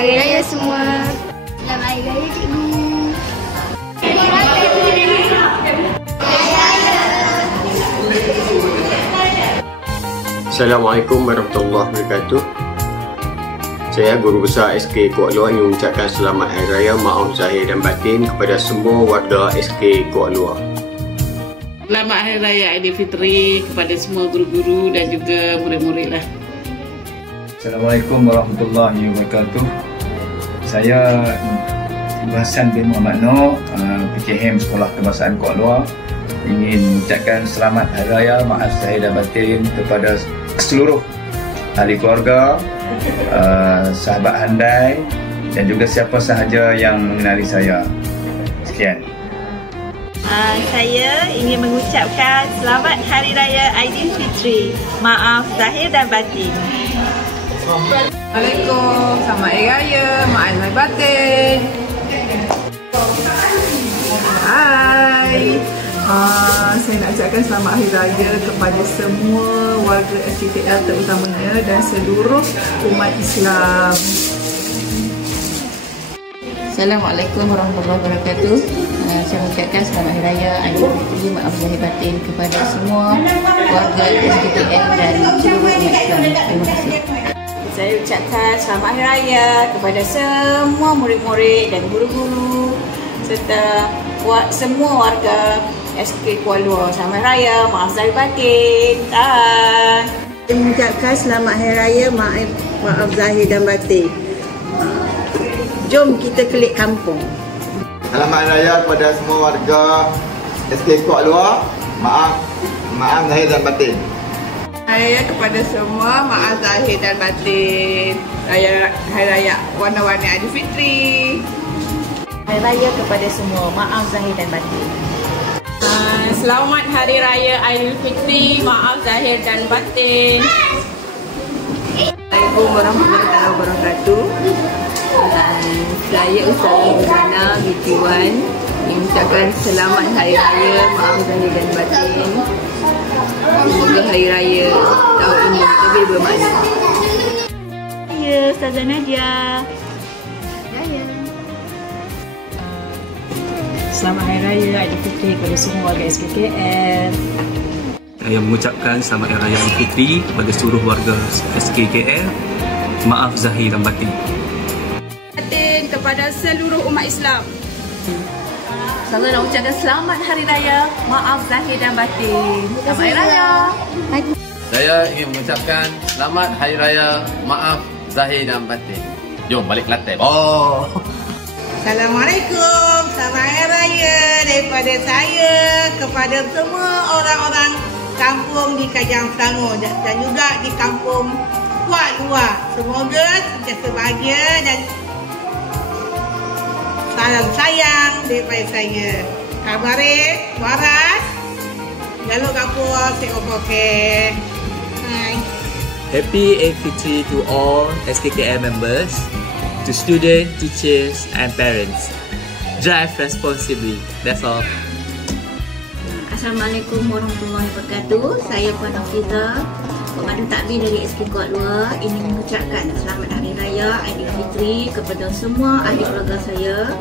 Hari Raya semua. Selamat Hari Raya Cikgu. Assalamualaikum warahmatullahi wabarakatuh. Saya Guru Besar SK Kuala Luar ingin mengucapkan selamat Hari Raya maaf zahir dan batin kepada semua warga SK Kuala Luar. Selamat Hari Raya Aidilfitri kepada semua guru-guru dan juga murid-murid lah. Assalamualaikum warahmatullahi wabarakatuh. Saya Ibu Hassan bin Muhammad Noor, PKM Sekolah Kebangsaan Kuala Luar, ingin mengucapkan selamat Hari Raya maaf zahir dan batin kepada seluruh ahli keluarga, sahabat handai dan juga siapa sahaja yang mengenali saya. Sekian. Saya ingin mengucapkan selamat Hari Raya Aidilfitri. Maaf zahir dan batin. Assalamualaikum, selamat Hari Raya, maaf zahir batin. Hai. Saya nak ucapkan selamat Hari Raya kepada semua warga SKKL terutamanya dan seluruh umat Islam. Assalamualaikum warahmatullahi wabarakatuh. Saya mengucapkan selamat Hari Raya Aidilfitri maaf zahir batin kepada semua warga SKKL dan seluruh umat Islam. Terima kasih. Saya ucapkan selamat Hari Raya kepada semua murid-murid dan guru-guru serta semua warga SK Kuala Luar. Selamat Hari Raya, maaf zahir batin. Saya mengucapkan selamat Hari Raya maaf zahir dan batin. Jom kita kelik kampung. Selamat Hari Raya kepada semua warga SK Kuala Luar. Maaf zahir dan batin. Hari Raya kepada semua, maaf zahir dan batin. Hari Raya warna-warni Aidilfitri. Hari Raya kepada semua, maaf zahir dan batin. Selamat Hari Raya Aidilfitri, maaf zahir dan batin. Assalamualaikum warahmatullahi wabarakatuh. Saya Ustazah Nurhana binti Wan mengucapkan selamat Hari Raya maaf zahir dan batin. Semoga Hari Raya tahun ini lebih bermakna. Saya Ustazah Nadia. Selamat Hari Raya Aidilfitri kepada semua warga SKKL. Saya mengucapkan selamat Hari Raya Aidilfitri kepada seluruh warga SKKL. Maaf zahir dan batin. Kepada seluruh umat Islam. Saya nak ucapkan selamat Hari Raya, maaf zahir dan batin. Selamat Hari Raya. Saya ingin mengucapkan selamat Hari Raya, maaf zahir dan batin. Jom balik Kelantan. Assalamualaikum, selamat Hari Raya daripada saya kepada semua orang-orang kampung di Kajang Selangor dan juga di kampung Kuala Luar. Semoga sentiasa bahagia dan salam sayang daripada saya. Khabarin, waras, jalur kapur, okey. Hai. Happy Aidilfitri to all SKKL members, to students, teachers and parents. Drive responsibly. That's all. Assalamualaikum warahmatullahi wabarakatuh. Saya Puan Hafizah, Pemandu Takbir dari SK Kuala Luar, ingin mengucapkan selamat Hari Raya Aidilfitri kepada semua ahli keluarga saya,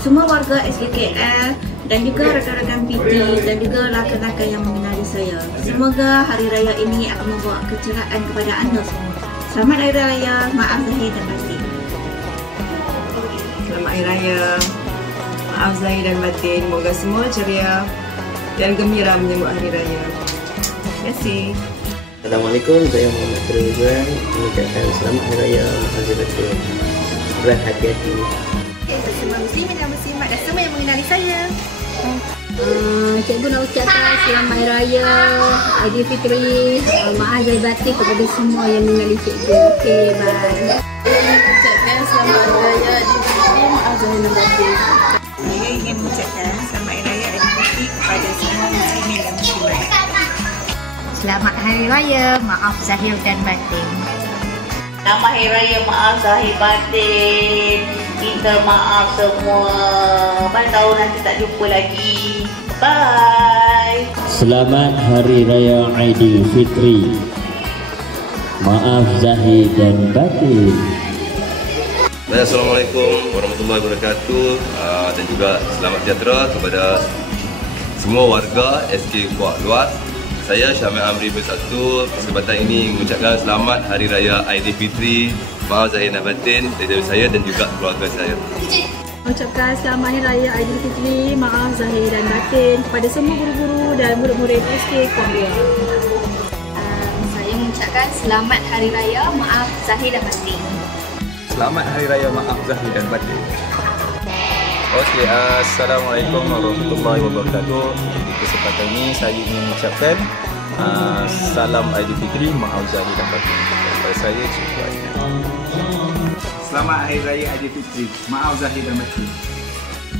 semua warga SKKL dan juga rakan-rakan PT dan juga rakan-rakan yang mengenali saya. Semoga Hari Raya ini akan membawa keceriaan kepada anda semua. Selamat Hari Raya, maaf zahir dan batin. Selamat Hari Raya, maaf zahir dan batin. Moga semua ceria dan gembira menyambut Hari Raya. Terima kasih. Assalamualaikum, saya Muhammad Rizwan mengucapkan selamat Hari Raya maaf zahir batin. Berhati-hati. Semua muslimin dan muslimat dan semua yang mengenali saya. Cikgu nak ucapkan selamat Hari Raya Aidilfitri, maaf zahir batin kepada semua yang mengenali cikgu. Okey, bye. Ucapkan selamat Hari Raya Aidilfitri, maaf zahir dan batin. Saya ingin mengucapkan selamat Hari Raya Aidilfitri kepada semua muslimin dan muslimat. Selamat Hari Raya, maaf zahir dan batin. Selamat Hari Raya, maaf zahir batin. Kita maaf semua. Mana tahu nanti tak jumpa lagi. Bye. Selamat Hari Raya Aidilfitri. Maaf zahir dan batin. Assalamualaikum warahmatullahi wabarakatuh dan juga selamat sejahtera kepada semua warga SK Kuala Luar. Saya Syamil Amri bersatu kesempatan ini mengucapkan selamat Hari Raya Aidilfitri, maaf zahir dan batin dari saya dan juga keluarga saya. Mengucapkan selamat Hari Raya Aidilfitri, maaf zahir dan batin kepada semua guru-guru dan murid-murid SK Kuala Luar. Saya mengucapkan selamat Hari Raya, maaf zahir dan batin. Selamat Hari Raya, maaf zahir dan batin. Okey, Assalamualaikum warahmatullahi wabarakatuh. Di kesempatan ini saya ingin mengucapkan salam Aidilfitri, maaf zahir dan batin. Daripada saya cukup. Selamat Hari Raya Aidilfitri, maaf zahir dan batin.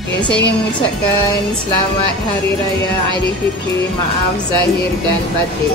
Okay, saya ingin mengucapkan selamat Hari Raya Aidilfitri, maaf zahir dan batin.